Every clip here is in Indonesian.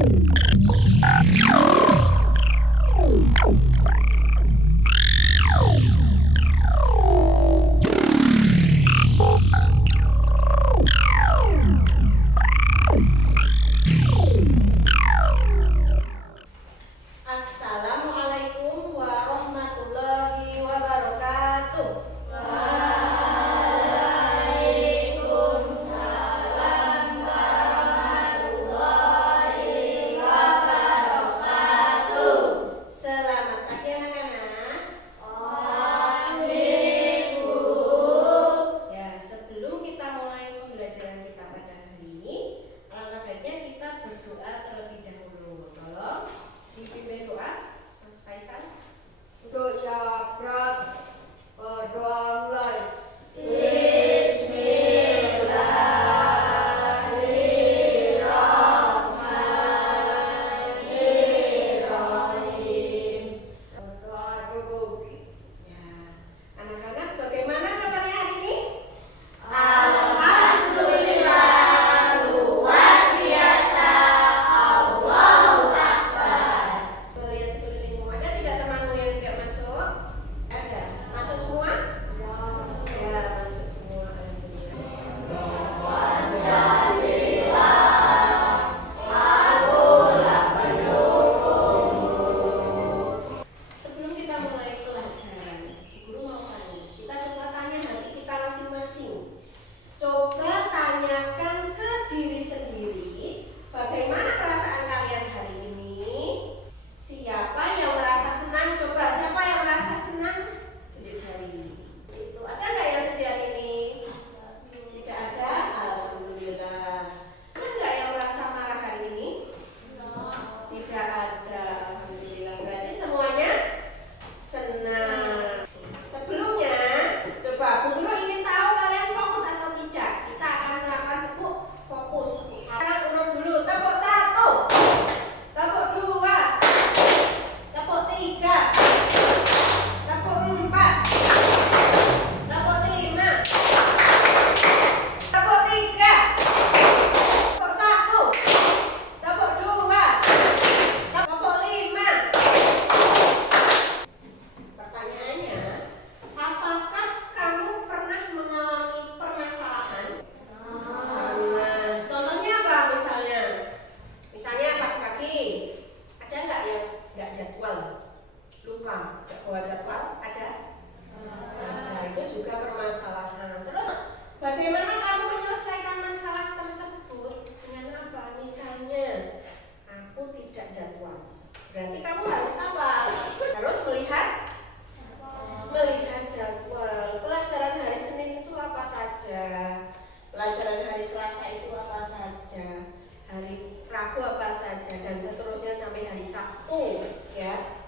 Assalamualaikum warahmatullahi wabarakatuh. Selamat pagi anak-anak. Ya, sebelum kita mulai pembelajaran kita pada hari ini, alangkah baiknya kita berdoa terlebih dahulu. Tolong dipimpin doa, Mas Faisal. Untuk syafaat berdoa mulai. Berdoa cukup. Ya, anak-anak bagaimana kabarnya hari ini? Lihat sekelilingmu, ada tidak temanmu yang tidak masuk? Ada. Masuk semua? Ya, masuk semua. Alhamdulillah. Sebelum kita mulai pelajaran, guru mau tanya. Kita coba tanya hati kita masing-masing. Coba tanyakan ke diri sendiri, bagaimana perasaan kalian hari ini? Siapa yang merasa senang? Coba, siapa yang merasa senang? Tunjuk jari. Itu ada nggak yang sedih hari ini? Tidak ada. Alhamdulillah. Ada nggak yang merasa marah hari ini? Tidak ada. Alhamdulillah. Berarti semuanya senang. Sebelumnya, coba Bu Guru ingin tahu kalian fokus atau tidak. Kita akan melakukan tepuk fokus. Sekarang urut dulu. Tepuk 1, tepuk 2, tepuk 3, tepuk 4, tepuk 5, tepuk 3, tepuk 1, tepuk 2, tepuk 5. Pertanyaannya, apakah kamu pernah mengalami permasalahan? Pernah. Contohnya apa misalnya? Misalnya pagi-pagi, ada nggak yang nggak jadwal? Lupa, nggak bawa jadwal? Ada? Ada. Itu juga permasalahan. Terus, bagaimana kamu menyelesaikan masalah tersebut? Dengan apa? Misalnya, aku tidak jadwal. Berarti kamu harus apa? Harus melihat jadwal. Pelajaran hari Senin itu apa saja? Pelajaran hari Selasa itu apa saja? Hari Rabu apa saja? Dan seterusnya sampai hari Sabtu, ya.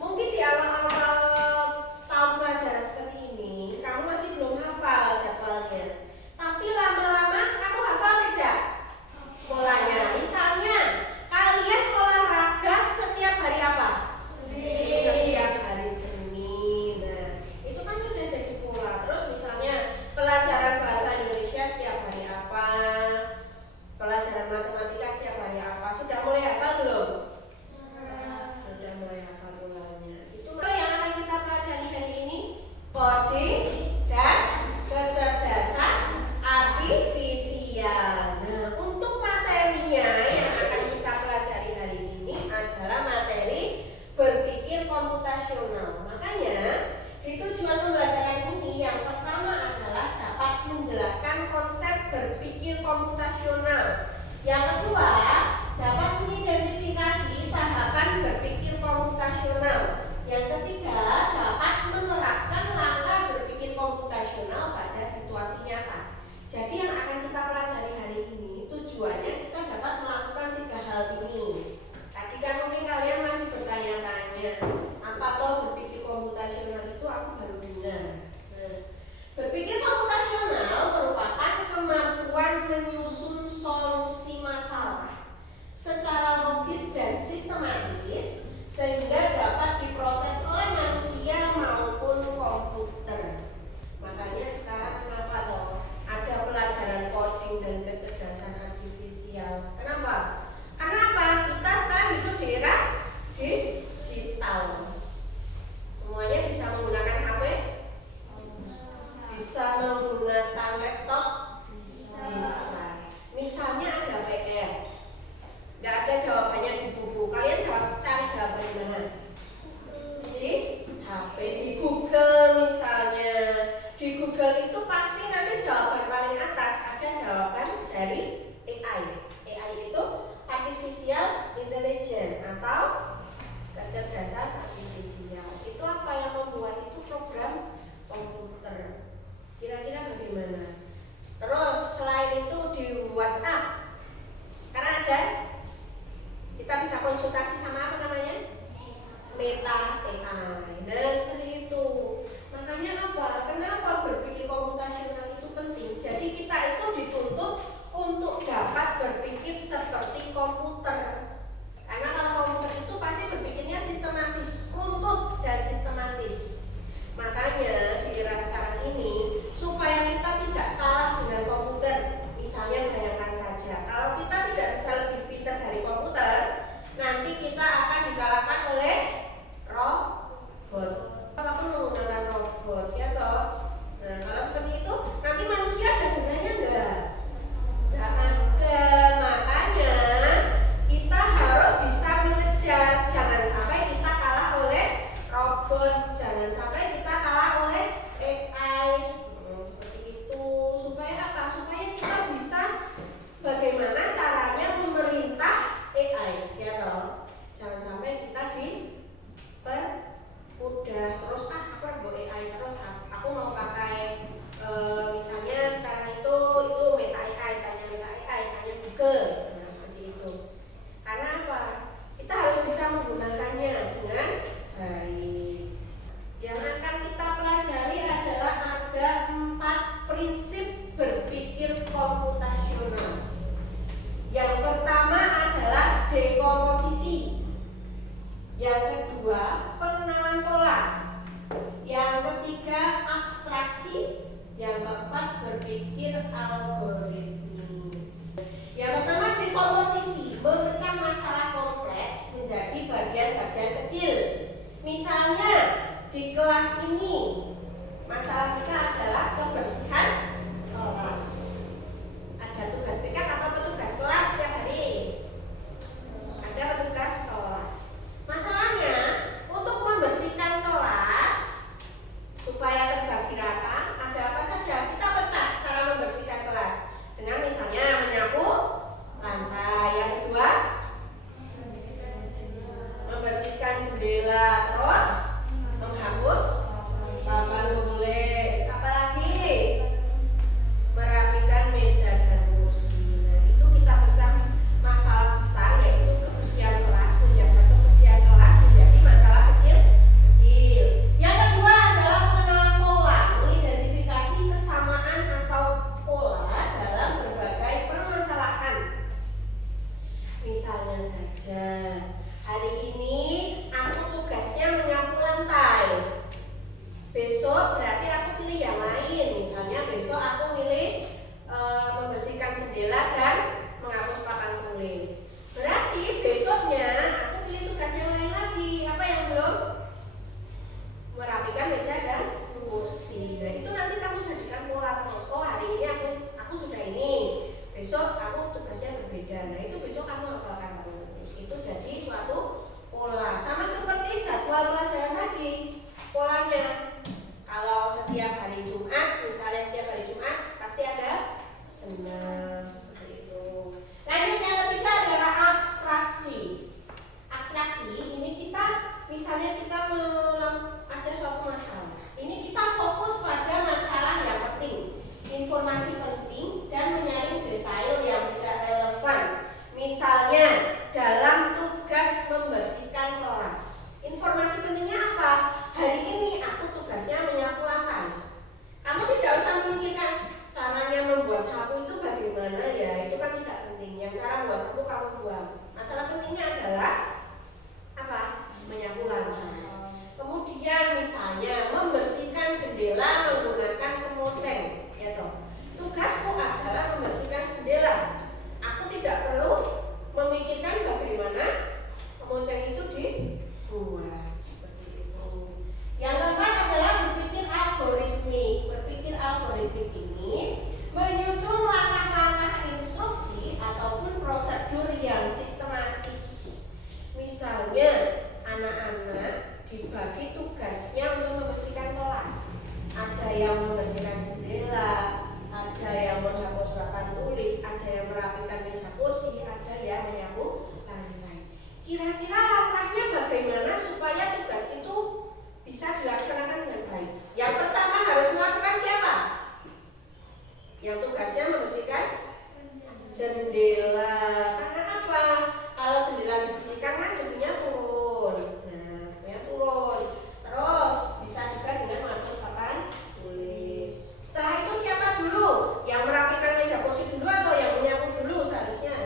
Mungkin di awal-awal tahun pelajaran seperti ini, kamu masih belum hafal jadwalnya. Tapi lama-lama kamu hafal tidak? Polanya. Misalnya, kalian olahraga setiap hari apa? Setiap hari Senin. Nah, itu kan sudah jadi pola. Terus misalnya pelajaran bahasa Indonesia setiap hari apa? Pelajaran matematika setiap hari apa? Sudah mulai hafal belum? Sudah mulai hafal polanya. Itu yang akan kita pelajari hari ini. Coding dan kecerdasan artifisial. Nah, untuk materinya yang akan kita pelajari hari ini adalah materi berpikir komputasional. Makanya, di tujuan pembelajaran ini yang pertama adalah dapat menjelaskan konsep berpikir komputasional. Yang kedua, dapat mengidentifikasi tahapan berpikir komputasional. Yang ketiga, dapat menerapkan langkah berpikir komputasional pada situasi nyata. Jadi yang akan kita pelajari hari ini tujuannya kita dapat melakukan 3 hal ini. Tadi kan mungkin kalian masih bertanya-tanya, apa toh berpikir komputasional itu? Aku baru dengar. Nah, berpikir komputasional merupakan kemampuan menyusun solusi masalah secara logis dan sistematis sehingga dapat diproses oleh manusia maupun komputer. Makanya sekarang kenapa toh ada pelajaran coding dan kecerdasan artifisial? Kenapa? Karena apa? jawabannya di buku. Kalian cari jawaban di mana? Di HP, di Google misalnya. Di Google itu pasti nanti jawaban paling atas ada jawaban dari AI. AI itu Artificial Intelligence atau kecerdasan artifisial. Itu apa yang membuat itu program komputer. Kira-kira bagaimana? Terus selain itu di WhatsApp sekarang ada, kita bisa konsultasi sama apa namanya? Meta AI. Nah seperti itu. Makanya apa? Kenapa berpikir komputasional itu penting? Jadi kita itu dituntut untuk dapat berpikir seperti komputer. Karena kalau komputer itu pasti berpikirnya sistematis, runtut dan sistematis. Makanya di era sekarang ini supaya kita tidak kalah dengan komputer, misalnya bayangkan saja kalau kita tidak bisa lebih pintar dari komputer, nanti kita akan dikalahkan oleh robot. Apapun menggunakan robot, ya toh. Nah kalau seperti itu nanti manusia ada gunanya enggak? Enggak ada. Makanya kita harus bisa mengejar, jangan sampai kita kalah oleh robot, jangan sampai kita kalah oleh AI. Seperti itu. Supaya apa? Supaya kita bisa bagaimana caranya memerintah AI, ya toh. Jangan sampai kita udah terus aku mau AI terus aku mau pakai misalnya sekarang itu Meta AI, tanya Meta AI, tanya Google, nah seperti itu. Karena apa? Kita harus bisa menggunakannya dengan baik. Yang akan kita pelajari adalah ada 4 prinsip berpikir komputasional. Yang pertama adalah dekomposisi. Yang kedua, pengenalan pola. Yang ketiga, abstraksi. Yang keempat, berpikir algoritmi. Yang pertama, dekomposisi, memecah masalah kompleks menjadi bagian-bagian kecil. Misalnya, di kelas ini, masalah kita adalah kebersihan kelas. Ada tugas PK atau petugas kelas setiap hari. Ada petugas kelas. Masalahnya, untuk membersihkan kelas supaya terbagi rata, ada apa saja? Kita pecah cara membersihkan kelas dengan misalnya menyapu lantai. Yang kedua, membersihkan jendela, terus menghapus papan tulis. Apalagi merapikan meja dan kursi. Nah, itu kita pecah masalah besar, yaitu kebersihan kelas menjadi masalah kecil-kecil. Yang kedua adalah pengenalan pola, mengidentifikasi kesamaan atau pola dalam berbagai permasalahan. Misalnya saja, hari ini aku tugasnya menyapu lantai. Besok berarti aku pilih yang lain. Misalnya besok aku milih membersihkan jendela dan menghapus papan tulis. Berarti besoknya aku pilih tugas yang lain lagi. Apa yang belum? Merapikan meja dan kursi. Nah itu nanti kamu jadikan pola terus. Oh hari ini aku sudah ini. Besok aku tugasnya berbeda. Nah itu besok kamu hafalkan terus. Itu jadi suatu pola. Sama seperti jadwal pelajaran tadi. Polanya. Kalau setiap hari Jumat, misalnya setiap hari Jumat pasti ada senam seperti itu. Lanjut yang ketiga adalah abstraksi. Abstraksi ini kita misalnya kita ada suatu masalah. Ini kita fokus pada masalah yang penting, informasi penting dan menyaring detail yang tidak relevan. Misalnya dalam tugas membersihkan kelas. Informasi pentingnya apa? Hari ini aku tugasnya menyapu lantai. Kamu tidak usah memikirkan caranya membuat sapu itu bagaimana ya, itu kan tidak penting. Yang cara membuat sapu kamu buang. Masalah pentingnya adalah apa? Menyapu lantai. Kemudian misalnya membersihkan jendela menggunakan kemoceng, ya toh. Tugasku adalah membersihkan jendela. Aku tidak perlu memikirkan bagaimana kemoceng itu dibuat seperti itu. Yang keempat adalah berpikir algoritmik. Berpikir algoritmik ini menyusun langkah-langkah instruksi ataupun prosedur yang sistematis. Kira-kira langkahnya bagaimana supaya tugas itu bisa dilaksanakan dengan baik? Yang pertama harus melakukan siapa? Yang tugasnya membersihkan jendela. Karena apa? Kalau jendela dibersihkan kan debunya turun. Nah, debunya turun. Terus bisa juga dengan mengatur papan tulis. Setelah itu siapa dulu? Yang merapikan meja kursi dulu atau yang menyapu dulu seharusnya?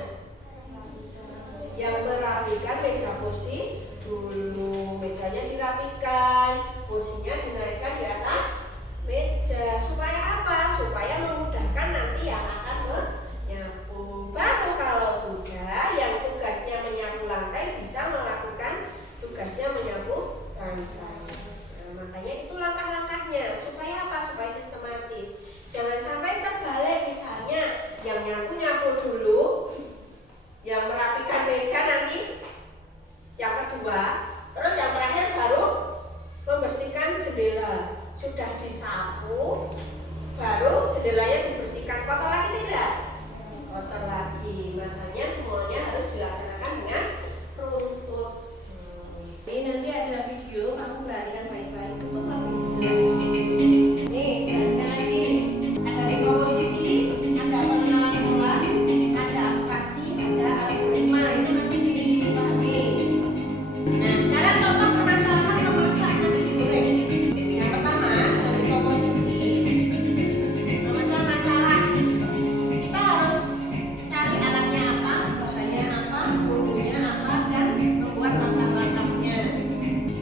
Yang merapikan meja kursi dulu. Mejanya dirapikan, kursinya dinaikkan di atas meja. Supaya apa? Supaya memudahkan nanti yang akan menyapu. Baru kalau sudah yang tugasnya menyapu lantai bisa melakukan tugasnya menyapu lantai. Nah, makanya itu langkah-langkahnya. Supaya apa? Supaya sistematis. Jangan sampai terbalik, misalnya yang nyapu dulu, yang merapikan meja nanti yang kedua, terus yang terakhir baru membersihkan jendela. Sudah disapu, baru jendelanya dibersihkan. Kotor lagi tidak? Kotor lagi. Makanya semuanya harus dilaksanakan dengan runtut. Ini nanti ada video, kamu perhatikan baik-baik untuk lebih jelas. Nih, perhatikan lagi. Ada dekomposisi, ada pengenalan pola, ada abstraksi, ada algoritma. Itu nanti dipahami. Nah, sekarang contoh permasalahan memasak nasi goreng. Yang pertama, dari komposisi memecah masalah. Kita harus cari alatnya apa, bahannya apa, bumbunya apa, dan membuat langkah-langkahnya.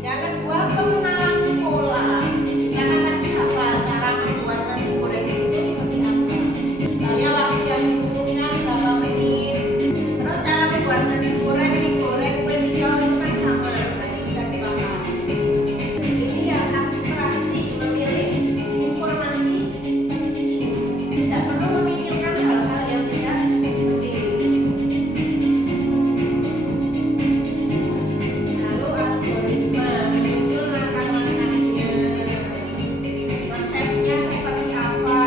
Yang kedua, pengenalan pola. Kita kan pasti hafal cara membuat nasi goreng itu seperti apa. Misalnya waktu yang dibutuhkan berapa menit. Terus cara membuat nasi goreng, mie goreng, kue tiaw itu kan sama, nanti bisa dipakai. Ini yang abstraksi, memilih informasi penting. Tidak perlu memikirkan hal-hal yang tidak penting. Lalu algoritma, menyusun langkah-langkahnya. Resepnya seperti apa?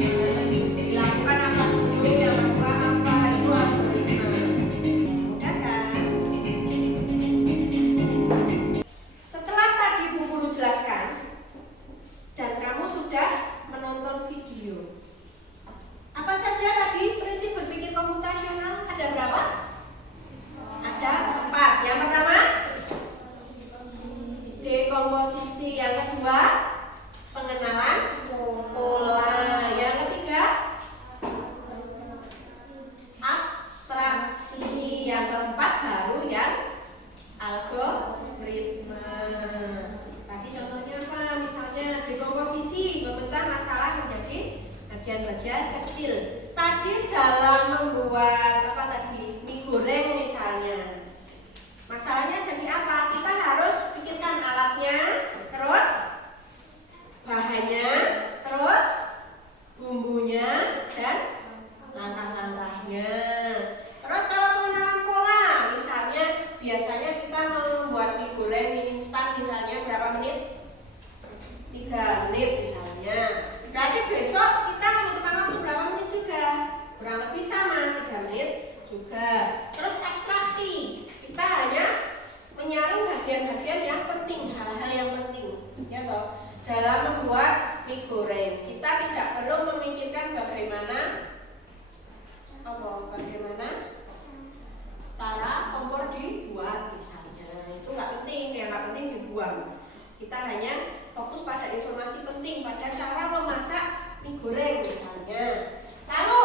Terus dilakukan apa dulu, yang kedua apa, itu algoritma. Mudah kan? Setelah tadi Bu Guru jelaskan dan kamu sudah menonton video, apa saja tadi prinsip berpikir komputasional? Ada berapa? Ada 4. Yang pertama, dekomposisi. Yang kedua, pengenalan pola. Yang ketiga, abstraksi. Yang keempat baru yang algoritma. Tadi contohnya apa? Misalnya dekomposisi, memecah masalah menjadi bagian-bagian kecil. Tadi dalam membuat apa tadi? Mie goreng misalnya. Masalahnya jadi apa? Kita harus pikirkan alatnya, terus bahannya, terus bumbunya, dan langkah-langkahnya. Terus kalau pengenalan pola, misalnya biasanya kita membuat mie goreng mie instan misalnya berapa menit? 3 menit misalnya. Berarti besok kita membutuhkan waktu berapa menit juga? Kurang lebih sama, 3 menit juga. Terus abstraksi, kita hanya menyaring bagian-bagian yang penting, hal-hal yang penting, ya toh. Dalam membuat mie goreng, kita tidak perlu memikirkan bagaimana cara kompor dibuat misalnya. Itu nggak penting, yang nggak penting dibuang. Kita hanya fokus pada informasi penting, pada cara memasak mie goreng misalnya. Lalu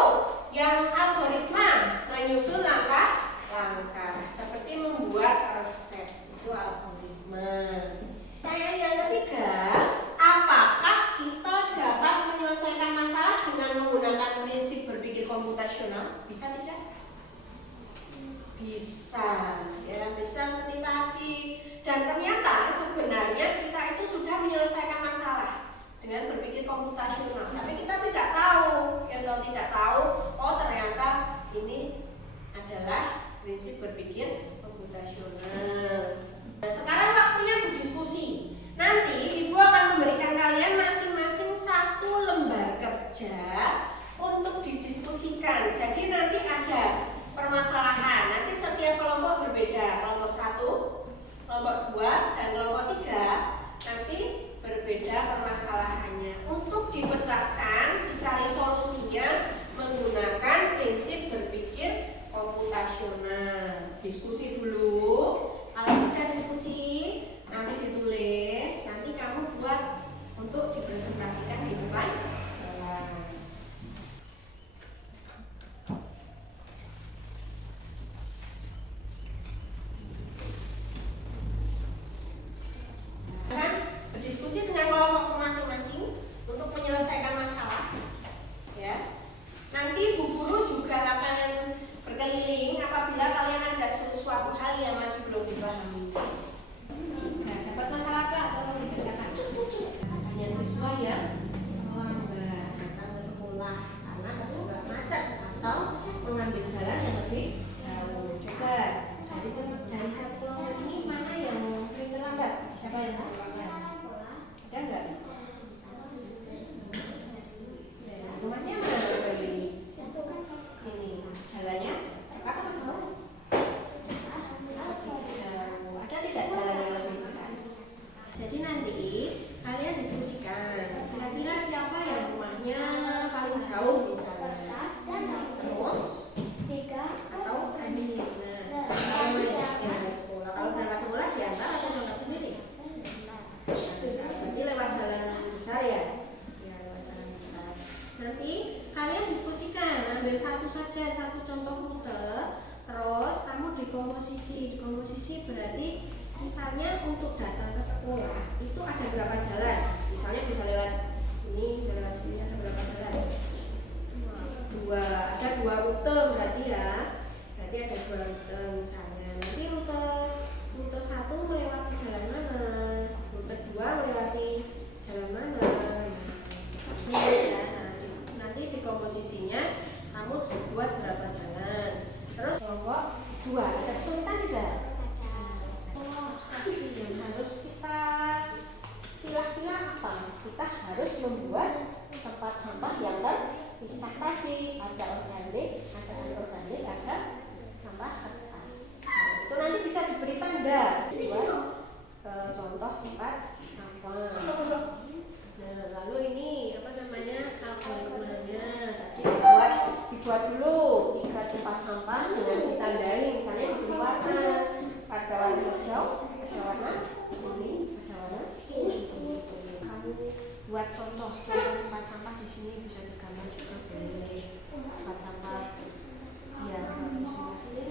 yang algoritma, menyusun langkah-langkah seperti membuat resep, itu algoritma. Pertanyaan yang ketiga, apakah kita dapat menyelesaikan masalah dengan menggunakan prinsip berpikir komputasional? Bisa tidak? Bisa, ya bisa seperti tadi. Dan ternyata sebenarnya kita itu sudah menyelesaikan masalah dengan berpikir komputasional. Tapi kita tidak tahu, ya kalau tidak tahu, oh ternyata ini adalah prinsip berpikir komputasional. Nah, sekarang waktunya berdiskusi. Nanti Ibu akan memberikan kalian masing-masing 1 lembar kerja untuk didiskusikan. Jadi nanti ada permasalahan. Nanti setiap kelompok berbeda. diskusi dulu. Kalau sudah diskusi, nanti ditulis, nanti kamu buat untuk dipresentasikan di depan kelas. Kan berdiskusi dengan kelompok masing-masing untuk menyelesaikan masalah. Ya. Nanti Bu Guru juga akan berkeliling apabila kalian ada suatu hal yang masih belum dipahami. Nah, dapat masalah apa atau dibacakan? Hanya siswa yang melanggar datang ke sekolah karena terjebak macet atau mengambil jalan yang lebih jauh. Coba dari satu kelompok ini mana yang sering terlambat? Siapa yang terlambat? Ada nggak? Rumahnya mana? Sini. Jalannya cepat atau jauh? Jauh. Ada tidak jalan yang lebih dekat? Jadi nanti kalian diskusikan. Kira-kira siapa yang rumahnya paling jauh misalnya? Terus atau Andi? Nah, kalau berangkat sekolah, diantar atau berangkat sendiri? Berarti lewat jalan besar ya? Ya, lewat jalan besar. Nanti kalian diskusikan, ambil satu saja, satu contoh rute, terus kamu dikomposisi. Dikomposisi berarti misalnya untuk datang ke sekolah itu ada berapa jalan? Misalnya bisa lewat ini, bisa lewat sini, ada berapa jalan? Ada dua rute berarti ya. Berarti ada dua rute misalnya. Nanti rute satu melewati jalan mana? Rute dua melewati jalan mana? Nanti di komposisinya kamu buat berapa jalan. Terus kelompok dua ada kesulitan tidak? Yang harus kita pilah-pilah apa? Kita harus membuat tempat sampah yang terpisah tadi. Ada organik, ada anorganik, ada sampah kertas. Nah, itu nanti bisa diberi tanda buat contoh tempat sampah. Nah, lalu ini apa namanya algoritmanya tadi dibuat dulu 3 tempat sampah dengan ditandai, misalnya diberi warna, ada warna hijau, ada warna kuning, ada warna kuning. Kamu buat contoh tempat sampah di sini bisa digambar juga boleh. Tempat sampah ya masing-masing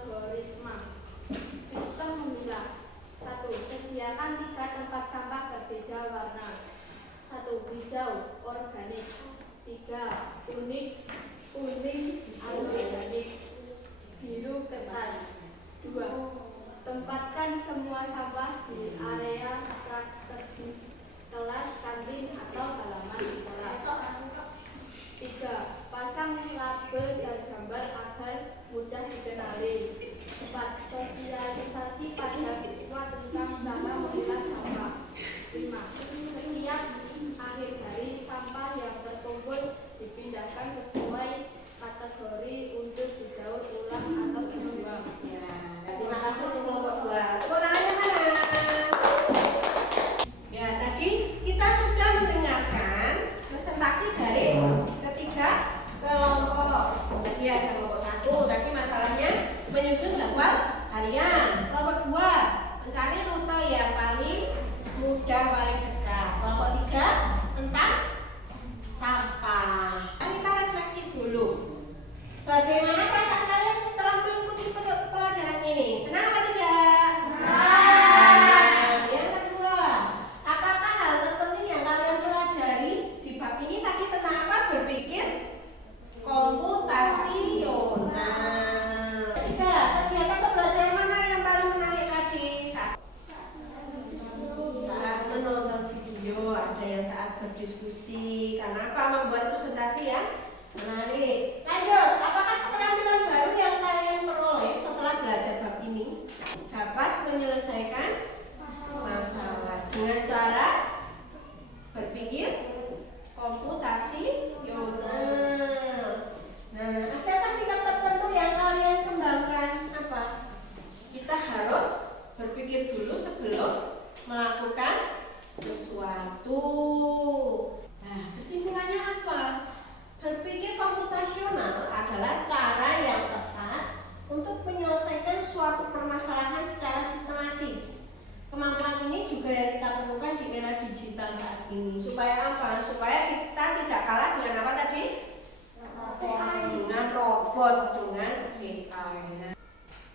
algoritma. Sistem memilah. 1. Sediakan 3 tempat sampah berbeda warna. 1. Hijau, organik. 3. Kuning, anorganik. Biru, kertas. 2. Tempatkan semua sampah di area strategis, kelas, kantin, atau halaman sekolah. 3. Pasang label dan gambar agar mudah dikenali. 4. Sosialisasi pada siswa tentang cara memilah sampah. 5. Setiap akhir hari sampah yang terkumpul dipindahkan sesuai kategori untuk didaur ulang atau dibuang. Ya, terima kasih untuk kelompok 2. Tepuk tangannya mana? Ya, tadi kita sudah mendengarkan presentasi dari ketiga kelompok. Tadi ada kelompok 1, tadi masalahnya menyusun jadwal harian. Kelompok 2, mencari rute yang paling mudah, paling dekat. Kelompok 3, tentang sampah. Nah, kita refleksi dulu. Bagaimana perasaan kalian setelah mengikuti pelajaran ini? Senang apa tidak? Senang. Yang kedua, apakah hal terpenting yang kalian pelajari di bab ini tadi tentang apa? Berpikir komputasional. Ketiga, kegiatan pembelajaran mana yang paling menarik tadi? Saat menonton video, ada yang saat berdiskusi. Karena apa? Membuat presentasi yang menarik. Lanjut, apakah keterampilan baru yang kalian peroleh setelah belajar bab ini dapat menyelesaikan masalah dengan cara berpikir komputasional? Nah, adakah sikap tertentu yang kalian kembangkan? Apa? Kita harus berpikir dulu sebelum melakukan sesuatu. Nah, kesimpulannya apa? Berpikir komputasional adalah cara yang tepat untuk menyelesaikan suatu permasalahan secara sistematis. Kemampuan ini juga yang kita perlukan di era digital saat ini. Supaya apa? Supaya kita tidak kalah dengan apa tadi? Dengan robot, dengan AI.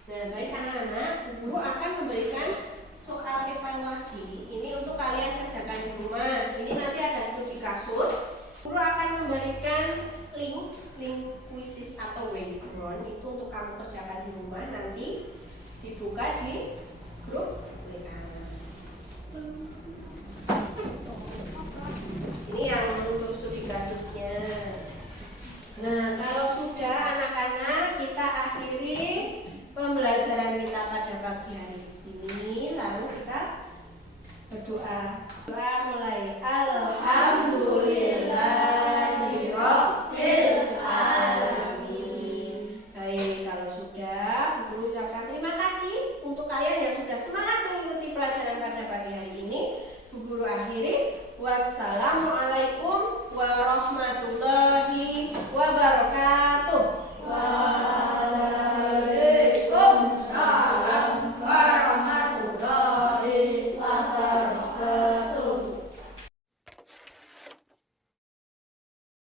Nah, baik anak-anak, guru akan memberikan soal evaluasi. Ini untuk kalian kerjakan di rumah. Ini nanti ada studi kasus. Guru akan memberikan link quizzes atau background itu untuk kamu kerjakan di rumah, nanti dibuka di grup WA. Ini yang untuk studi kasusnya. Nah, kalau sudah anak-anak, kita akhiri pembelajaran kita pada pagi hari ini, lalu kita berdoa. Doa mulai. Alhamdulillahirabbil alamin. Baik, kalau sudah, guru ucapkan terima kasih untuk kalian yang sudah semangat mengikuti pelajaran pada pagi hari ini. Bu Guru akhiri. Wassalamualaikum warahmatullahi